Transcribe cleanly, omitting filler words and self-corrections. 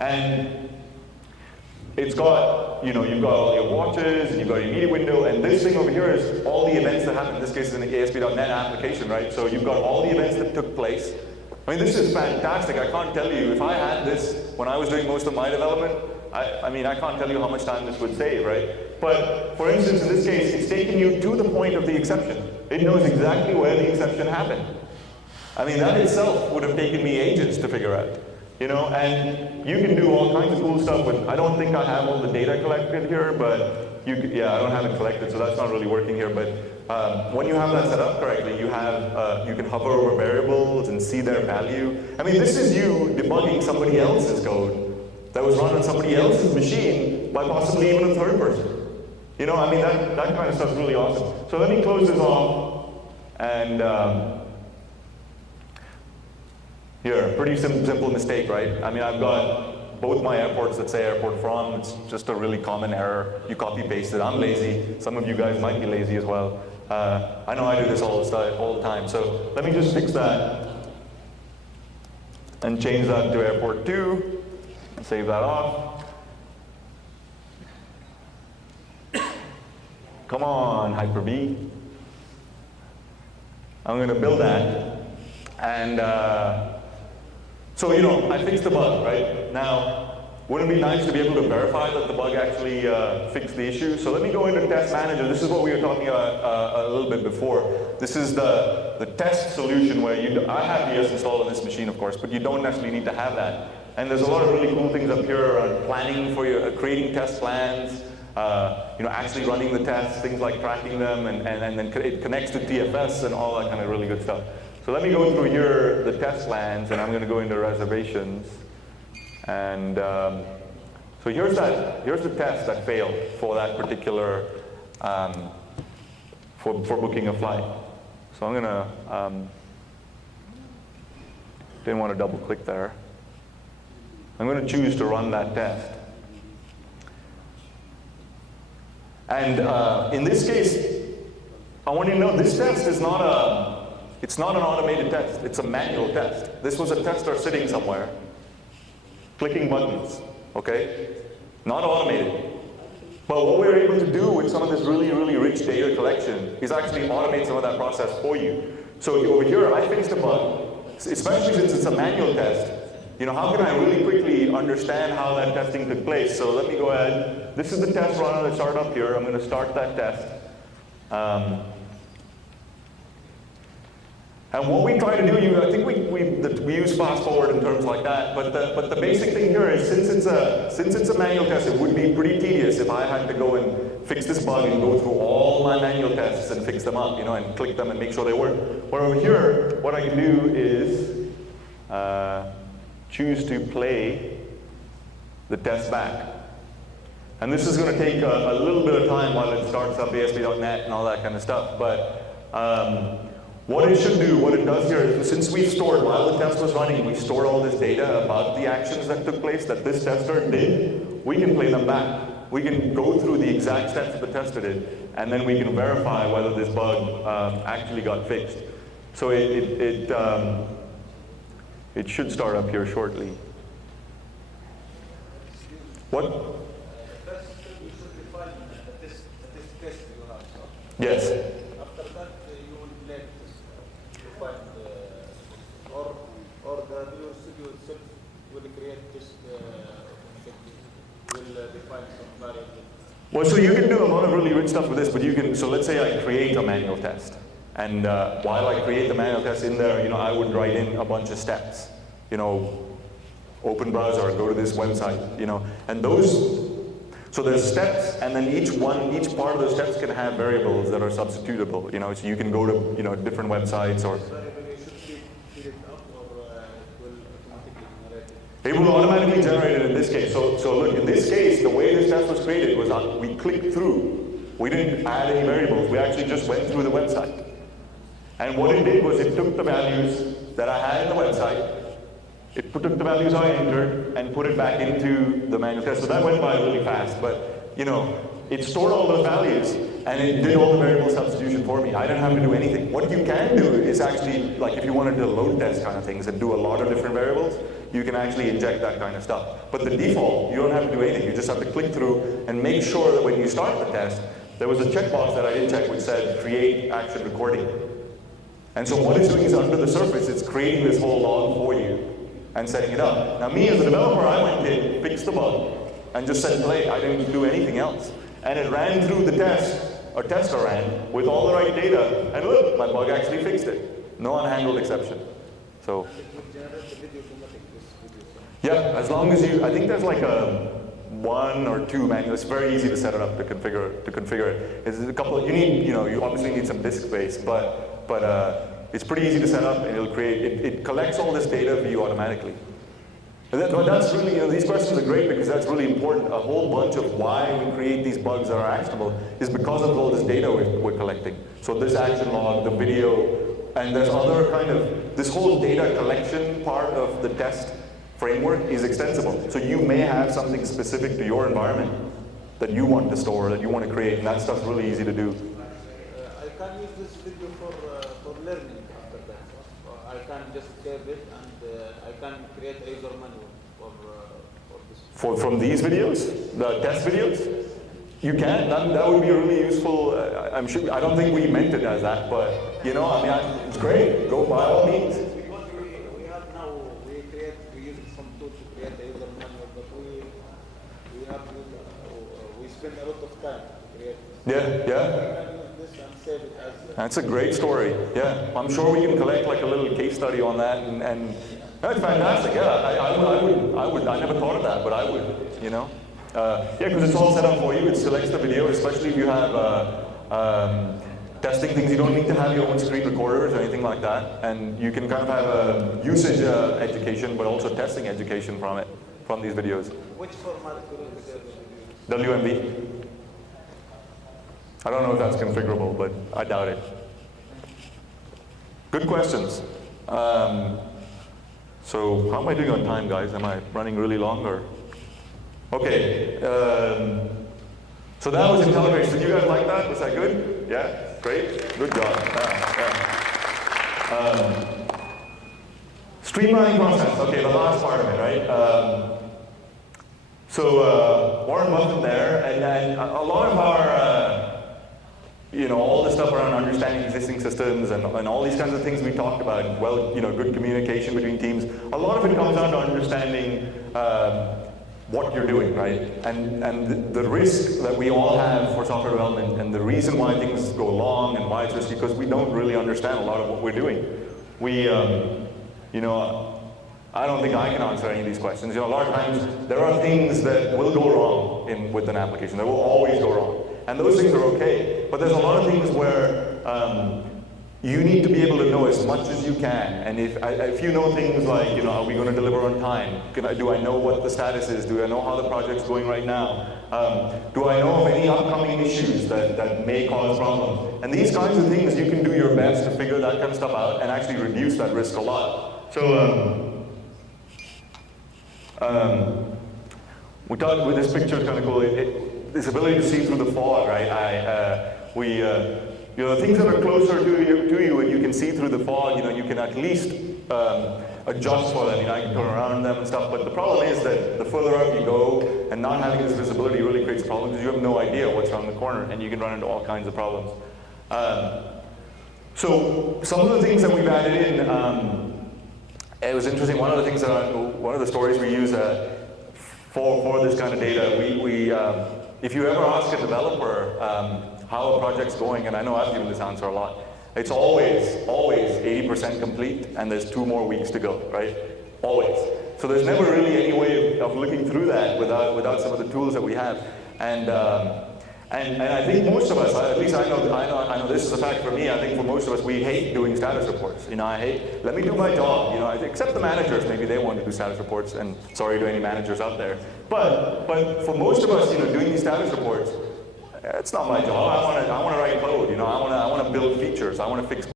And it's got, you've got all your watches, and you've got your media window, and this thing over here is all the events that happen. In this case, it's an ASP.NET application, right? So you've got all the events that took place. I mean, this is fantastic. I can't tell you, if I had this when I was doing most of my development, I mean, I can't tell you how much time this would save, right? But for instance, in this case, it's taking you to the point of the exception. It knows exactly where the exception happened. I mean, that itself would have taken me ages to figure out. And you can do all kinds of cool stuff with, I don't think I have all the data collected here, but I don't have it collected, so that's not really working here. But when you have that set up correctly, you can hover over variables and see their value. I mean, this is you debugging somebody else's code that was run on somebody else's machine by possibly even a third person. I mean, that kind of stuff is really awesome. So let me close this off, and here, pretty simple mistake, right? I mean, I've got both my airports that say airport from. It's just a really common error. You copy paste it. I'm lazy. Some of you guys might be lazy as well. I know I do this all the time. So let me just fix that and change that to airport 2. Save that off. Come on, Hyper-V. I'm going to build that. And so, I fixed the bug, right? Now, wouldn't it be nice to be able to verify that the bug actually fixed the issue? So let me go into Test Manager. This is what we were talking about a little bit before. This is the test solution where I have VS installed on this machine, of course, but you don't necessarily need to have that. And there's a lot of really cool things up here around planning for your, creating test plans, actually running the tests, things like tracking them, and then it connects to TFS and all that kind of really good stuff. So let me go through here, the test plans, and I'm going to go into reservations. And so here's the test that failed for that particular, for booking a flight. So I'm going to, didn't want to double click there. I'm going to choose to run that test. And in this case, I want you to know this test is it's not an automated test. It's a manual test. This was a tester sitting somewhere, clicking buttons, okay? Not automated. But what we're able to do with some of this really, really rich data collection is actually automate some of that process for you. So over here, I fixed a bug, especially since it's a manual test. How can I really quickly understand how that testing took place? So let me go ahead. This is the test runner that started up here. I'm going to start that test. And what we try to do, I think we use fast forward and terms like that. But the basic thing here is since it's a manual test, it would be pretty tedious if I had to go and fix this bug and go through all my manual tests and fix them up, and click them and make sure they work. Where over here, what I can do is choose to play the test back. And this is going to take a little bit of time while it starts up ASP.NET and all that kind of stuff. But what it should do, what it does here is, since we've stored, while the test was running, we stored all this data about the actions that took place that this tester did, we can play them back. We can go through the exact steps that the tester did, and then we can verify whether this bug actually got fixed. So it should start up here shortly. What? First, you should define this test you have. Yes. After that, you will let define or the Visual Studio itself will create this will define some variable. Well, so you can do a lot of really rich stuff with this, but you can. So let's say I create a manual test. And while I create the manual test in there, I would write in a bunch of steps. Open browser, go to this website, and those. So there's steps, and then each part of those steps can have variables that are substitutable. So you can go to different websites or. It will automatically generate it in this case. So look, in this case, the way this test was created was we clicked through. We didn't add any variables. We actually just went through the website. And what it did was it took the values that I had in the website, it took the values I entered, and put it back into the manual test. So that went by really fast. But it stored all those values and it did all the variable substitution for me. I didn't have to do anything. What you can do is actually, like if you wanted to load test kind of things and do a lot of different variables, you can actually inject that kind of stuff. But the default, you don't have to do anything. You just have to click through and make sure that when you start the test, there was a checkbox that I didn't check which said create action recording. And so what it's doing is under the surface, it's creating this whole log for you and setting it up. Now me as a developer, I went in, fixed the bug, and just said play. I didn't do anything else. And it ran through the test, or tester ran, with all the right data, and look, my bug actually fixed it. No unhandled exception. So, yeah, as long as you, I think there's like a 1 or 2 manual. It's very easy to set it up to configure it. It's a couple. You need, you obviously need some disk space, but it's pretty easy to set up, and it'll create. It collects all this data for you automatically. That's really, these questions are great because that's really important. A whole bunch of why we create these bugs that are actionable is because of all this data we're collecting. So this action log, the video, and there's other kind of, this whole data collection part of the test framework is extensible. So you may have something specific to your environment that you want to store, that you want to create, and that stuff's really easy to do. I can use this video for learning after that. I can just save it and I can create a user manual for this. From these videos, the test videos? You can. That would be really useful. I'm sure. I don't think we meant it as that, but it's great. Go by all means. Because we have now we use some tool to create a user manual, but we spend a lot of time to create this. Yeah. We can use this and save it as. That's a great story. Yeah, I'm sure we can collect like a little case study on that, and that's fantastic. Yeah, I never thought of that, but I would. Yeah, because it's all set up for you. It selects the video, especially if you have testing things. You don't need to have your own screen recorders or anything like that, and you can kind of have a usage education, but also testing education from these videos. Which format WMV. I don't know if that's configurable, but I doubt it. Good questions. So how am I doing on time, guys? Am I running really long or? Okay. So that was IntelliBase. Did you guys like that? Was that good? Yeah? Great? Good job. Streamlining process. Okay, the last part of it, right? So Warren Buffett there, and a lot of our all the stuff around understanding existing systems and all these kinds of things we talked about, good communication between teams, a lot of it comes down to understanding what you're doing, right? And the risk that we all have for software development and the reason why things go long and why it's risky, because we don't really understand a lot of what we're doing. We, I don't think I can answer any of these questions. A lot of times there are things that will go wrong with an application. They will always go wrong. And those things are okay, but there's a lot of things where you need to be able to know as much as you can. And if you know things like, are we going to deliver on time? Do I know what the status is? Do I know how the project's going right now? Do I know of any upcoming issues that may cause problems? And these kinds of things, you can do your best to figure that kind of stuff out and actually reduce that risk a lot. So we thought with this picture, it's kind of cool. This ability to see through the fog, right? The things that are closer to you and you can see through the fog, you can at least adjust for them. I can turn around them and stuff. But the problem is that the further up you go, and not having this visibility really creates problems because you have no idea what's around the corner, and you can run into all kinds of problems. So some of the things that we've added in, it was interesting. One of the stories we use for this kind of data, if you ever ask a developer how a project's going, and I know I've given this answer a lot, it's always 80% complete, and there's 2 more weeks to go, right? Always. So there's never really any way of looking through that without some of the tools that we have. And I think most of us, at least I know this is a fact for me, I think for most of us, we hate doing status reports. I hate, let me do my job, except the managers, maybe they want to do status reports, and sorry to any managers out there. But for most of us, doing these status reports, it's not my job. I want to write code, I want to build features, I want to fix